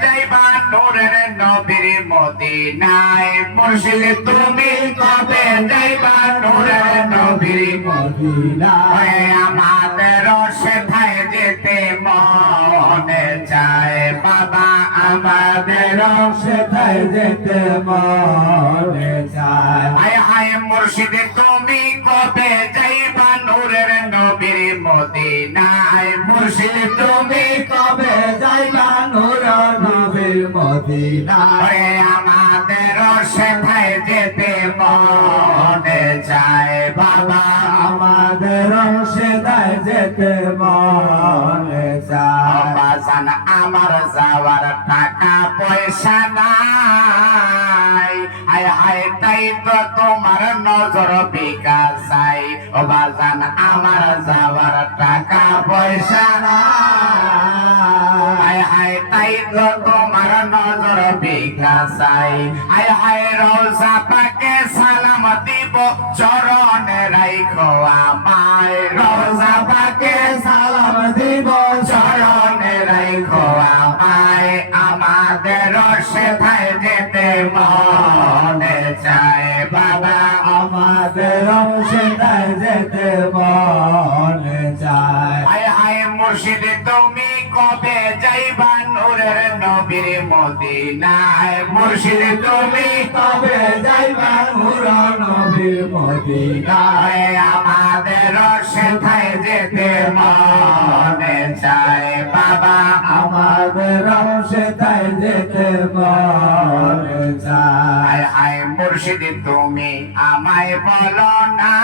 যাইবা নূরের নবীর মদিনায় মুর্শিদ তুমি কবে যাইবা নূরের নবীর মদিনায় আমাদের সেথায় যেতে মনে চায় বাবা আমাদের সেথায় যেতে মনে চায় হায় হায় মুর্শিদ তুমি কবে যাইবা নূরের নবীর মদিনায় মুর্শিদ তুমি কবে যাইবা নূরের নবীর মদিনায় আমাদের সেথায় যেতে মনে চায় বাবা আমাদের সেথায় যেতে মনে চায় বাজান আমার যাওয়ার টাকা পয়সা নাই হায় হায় তাই তো তোমার নজর বিকাশ চাই ও বাজান আমার যাওয়ার টাকা পয়সা নাই হায় হায় তাই তো তোমার নজর বিকাশ চাই হায় হায় রওজা পাকে সালাম দিব চরণে রাখো আমায় রওজা পাকে সালাম দিব চরণে রাখো আমায় আমাদের সেথায় যেতে মনে চায় বাবা আমাদের সেথায় যেতে মনে চায় হায় হায় মুর্শিদ তুমি কবে যাইবা নূরের নবীর মদিনায় মুর্শিদ তুমি কবে যাইবা নূরের নবীর মদিনায় আমাদের সেথায় যেতে মনে চায় বাবা আমাদের সেথায় যেতে মনে চায় হায় মুর্শিদ তুমি আমায় বলো না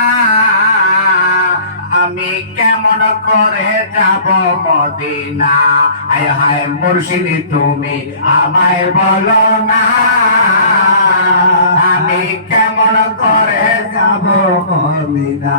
আমি কেমন করে যাব মদিনা হায় হায় মুর্শিদ তুমি আমায় বলো না আমি কেমন করে যাব মদিনা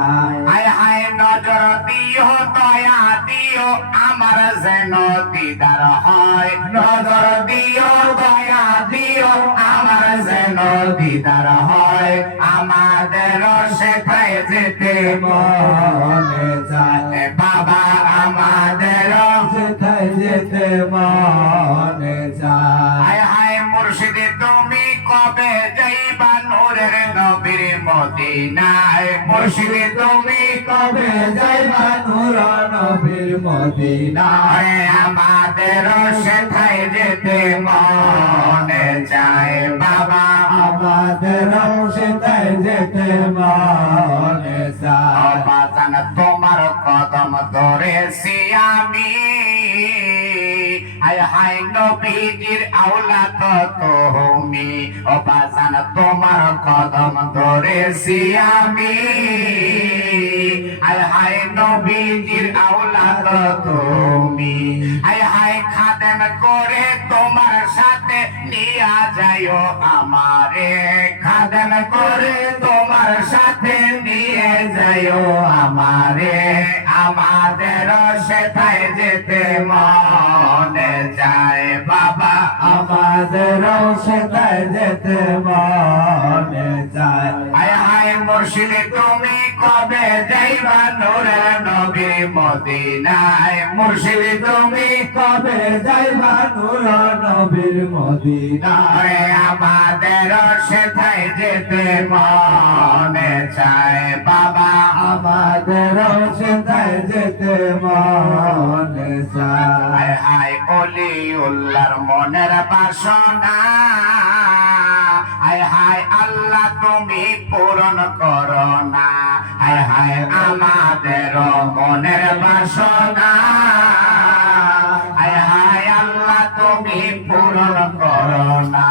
হায় হায় নজর দিও দয়া দিও আমার যেন দিদার হয় নজর দিও দয়া দিও আমার যেন দিদার হয় আমাদের সেথায় যেতে মনে চায় বাবা আমাদের সেথায় যেতে মনে চায় হায় হায় মুর্শিদ তুমি কবে যাইবা নূরের নবীর মদিনায় মুর্শিদ তুমি কবে যাইবা নূরের নবীর মদিনায় আমাদের সেথায় যেতে মনে চায় বাবা আমাদের সেথায় যেতে মনে চায় বাজান তোমার কদম ধরেছি আমি হায় হায় নবীজির আওলাদ তুমি ও বাজান তোমার কদম ধরেছি আমি হায় হায় নবীজির আওলাদ তুমি হায় হায় খাদেম করে তোমার সাথে নিয়া যাইও আমারে খাদেম করে তোমার সাথে নিয়ে যাইও আমারে আমাদের সেথায় যেতে মনে চায় বাবা আমাদের সেথায় যেতে মনে চায় হায় হায় মুর্শিদ তুমি কবে যাইবা নূরের নবীর মদিনায় মুর্শিদ তুমি কবে যাইবা নূরের নবীর মদিনায় আমাদের সেথায় যেতে মনে চায় বাবা আমাদের সেথায় যেতে মনে চায় হায় ওলিউল্লাহর মনের বাসনা হায় হায় আল্লাহ তুমি পূরণ করো না হায় হায় আমাদের মনের বাসনা হায় হায় আল্লাহ তুমি পূরণ করো না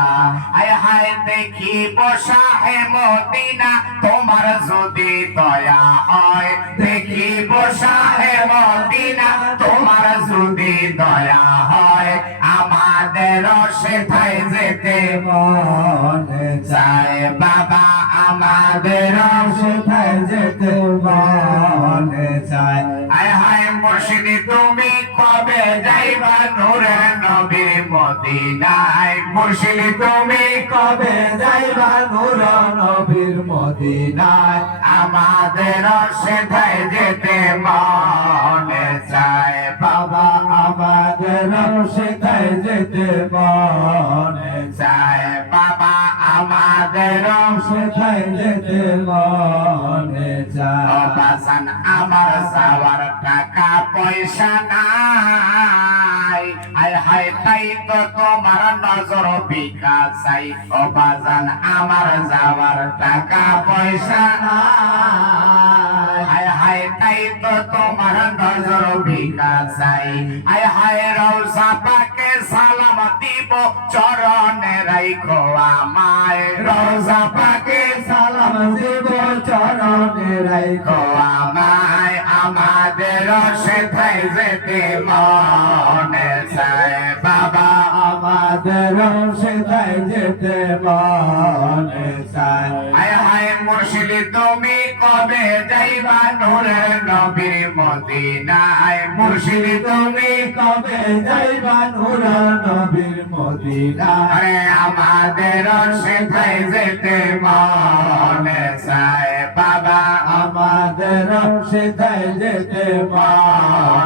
হায় হায় দেখি বসাহে মদিনা তোমার যদি দয়া হয় দেখি বসাহে মদিনা তোমার যদি দয়া হয় আমাদের সেথায় যেতে মনে চায় বাবা আমাদের সেথায় যেতে মনে চায় হায় হায় মুর্শিদ তুমি কবে যাইবা নূরের নবীর মদিনায় মুর্শিদ তুমি কবে যাইবা নূরের নবীর মদিনায় আমাদের সেথায় যেতে মনে চায় বাবা আমাদের সেথায় যেতে মনে চায় বাবা আমাদের সেথায় যেতে মনে চায় বাসান আমার যাওয়ার টাকা পয়সা নাই আয় হায় তাই তো তোমার নজর বিকাশ চাই ও বাজান আমার যাওয়ার টাকা পয়সা নাই আয় হায় তাই তো তোমার নজর বিকাশ চাই আয় হায় রওজা পাকে সালাম দিব চরণে রাখো আমায় রওজা পাকে সালাম দেব চরণে রাখো আমায় আমাদের সেথায় যেতে মনে চায় বাবা আমাদের সেথায় যেতে মনে চায় আয় হায় মুর্শিদ তুমি কবে যাইবা নূরের নবীর মদিনায় মুর্শিদ তুমি কবে যাইবা নূরা নবীর মদিনায় আরে আমাদের সেথায় যেতে মনে চায় বাবা আমাদের সেথায় যেতে মনে